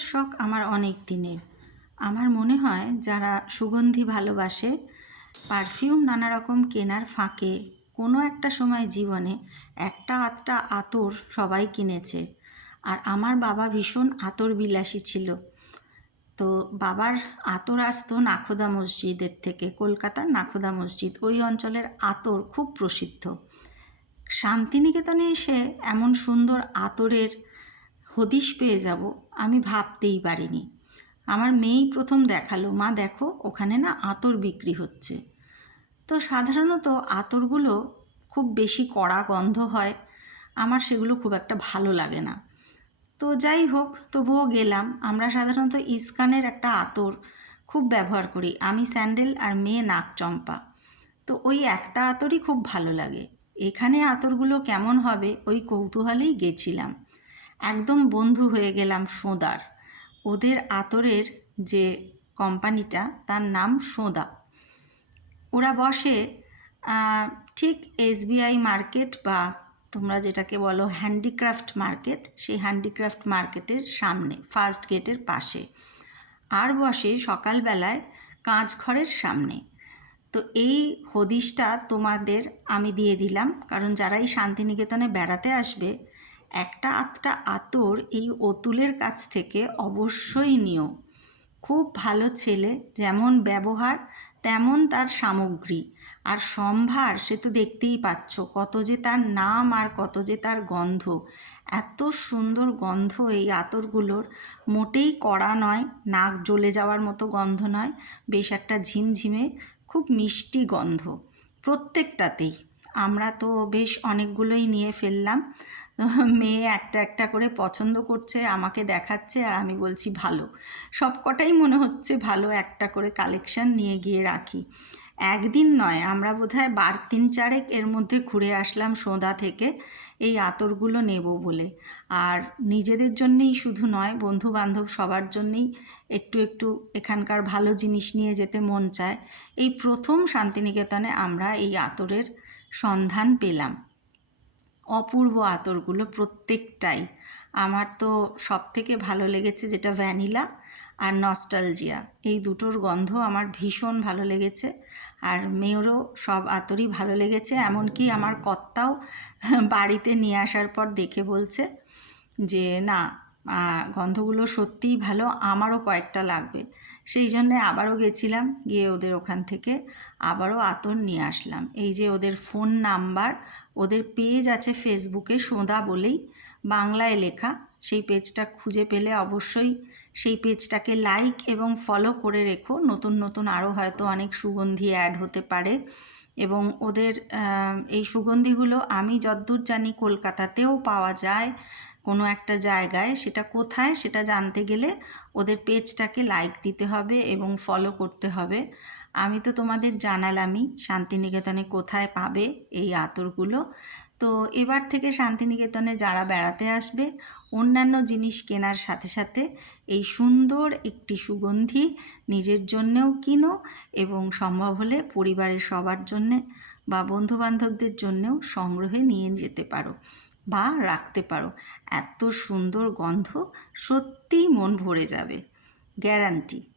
শখ আমার অনেক দিনের। আমার মনে হয় যারা সুগন্ধি ভালোবাসে, পারফিউম নানা রকম কেনার ফাঁকে কোনো একটা সময় জীবনে একটা আধটা আতর সবাই কিনেছে। আর আমার বাবা ভীষণ আতর বিলাসী ছিল। তো বাবার আতর আসতো নাখোদা মসজিদের থেকে, কলকাতার নাখোদা মসজিদ। ওই অঞ্চলের আতর খুব প্রসিদ্ধ। শান্তিনিকেতনে এসে এমন সুন্দর আতরের হদিশ পেয়ে যাব। আমি ভাবতেই পারিনি। আমার মেয়েই প্রথম দেখাল, মা, দেখো, ওখানে না আতর বিক্রি হচ্ছে। তো সাধারণত আতরগুলো খুব বেশি কড়া গন্ধ হয়, আমার সেগুলো খুব একটা ভালো লাগে না। তো যাই হোক, তবুও গেলাম। আমরা সাধারণত ইস্কানের একটা আতর খুব ব্যবহার করি, আমি স্যান্ডেল আর মেয়ে নাক চম্পা তো ওই একটা আতরই খুব ভালো লাগে। এখানে আতরগুলো কেমন হবে, ওই কৌতূহলেই গেছিলাম। একদম বন্ধু হয়ে গেলাম সোঁদার। ওদের আতরের যে কোম্পানিটা, তার নাম সোঁদা। ওরা বসে ঠিক এসবিআই মার্কেট বা তোমরা যেটাকে বলো হ্যান্ডিক্রাফট মার্কেট, সেই হ্যান্ডিক্রাফট মার্কেটের সামনে, ফার্স্ট গেটের পাশে। আর বসে সকালবেলায় কাঁচঘরের সামনে। তো এই হদিশটা তোমাদের আমি দিয়ে দিলাম, কারণ যারা এই শান্তিনিকেতনে বেড়াতে আসবে একটা আধটা আতর এই অতুলের কাছ থেকে অবশ্যই নিও। খুব ভালো ছেলে, যেমন ব্যবহার, তেমন তার সামগ্রী। আর সম্ভার, সে তো দেখতেই পাচ্ছ, কত যে তার নাম আর কত যে তার গন্ধ। এত সুন্দর গন্ধ এই আতরগুলোর। মোটেই কড়া নয়, নাক জ্বলে যাওয়ার মতো গন্ধ নয়, বেশ একটা ঝিমঝিমে, খুব মিষ্টি গন্ধ। প্রত্যেকটাতেই। আমরা তো বেশ অনেকগুলোই নিয়ে ফেললাম। মেয়ে একটা একটা করে পছন্দ করছে, আমাকে দেখাচ্ছে আর আমি বলছি ভালো। সব কটাই মনে হচ্ছে ভালো একটা করে কালেকশন নিয়ে গিয়ে রাখি। একদিন নয়, আমরা বোধহয় বার তিন চারেক এর মধ্যে ঘুরে আসলাম সোঁদা থেকে এই আতরগুলো নেব বলে। আর নিজেদের জন্যেই শুধু নয় বন্ধু বান্ধব সবার জন্যেই একটু একটু এখানকার ভালো জিনিস নিয়ে যেতে মন চায়। এই প্রথম শান্তিনিকেতনে আমরা এই আতরের সন্ধান পেলাম। অপূর্ব আতরগুলো প্রত্যেকটাই। আমার তো সব থেকে ভালো লেগেছে যেটা ভ্যানিলা আর নস্টালজিয়া। এই দুটোর গন্ধ আমার ভীষণ ভালো লেগেছে আর মেয়েরও সব আতরই ভালো লেগেছে। এমনকি আমার কর্তাও বাড়িতে নিয়ে আসার পর দেখে বলছে যে, না গন্ধগুলো সত্যিই ভালো, আমারও কয়েকটা লাগবে। সেই জন্যে আবারও গেছিলাম, গিয়ে ওদের ওখান থেকে আবারও আতর নিয়ে আসলাম। এই যে ওদের ফোন নাম্বার ওদের পেজ আছে ফেসবুকে সোঁদা বলেই, বাংলায় লেখা। সেই পেজটা খুঁজে পেলে অবশ্যই সেই পেজটাকে লাইক এবং ফলো করে রেখো। নতুন নতুন আরও হয়তো অনেক সুগন্ধি অ্যাড হতে পারে। এবং ওদের এই সুগন্ধিগুলো আমি যদ্দূর জানি কলকাতাতেও পাওয়া যায়। কোনো একটা জায়গায় সেটা কোথায় সেটা জানতে গেলে ওদের পেজটাকে লাইক দিতে হবে এবং ফলো করতে হবে। আমি তো তোমাদের জানালামই শান্তিনিকেতনে কোথায় পাবে এই আতরগুলো। তো এবার থেকে শান্তিনিকেতনে যারা বেড়াতে আসবে, অন্যান্য জিনিস কেনার সাথে সাথে এই সুন্দর একটি সুগন্ধি নিজের জন্যেও কিনো এবং সম্ভব হলে পরিবারের সবার জন্যে বা বন্ধুবান্ধবদের জন্যেও সংগ্রহে নিয়ে যেতে পারো। বা রাখতে পারো। এত সুন্দর গন্ধ সত্যিই মন ভরে যাবে। গ্যারান্টি।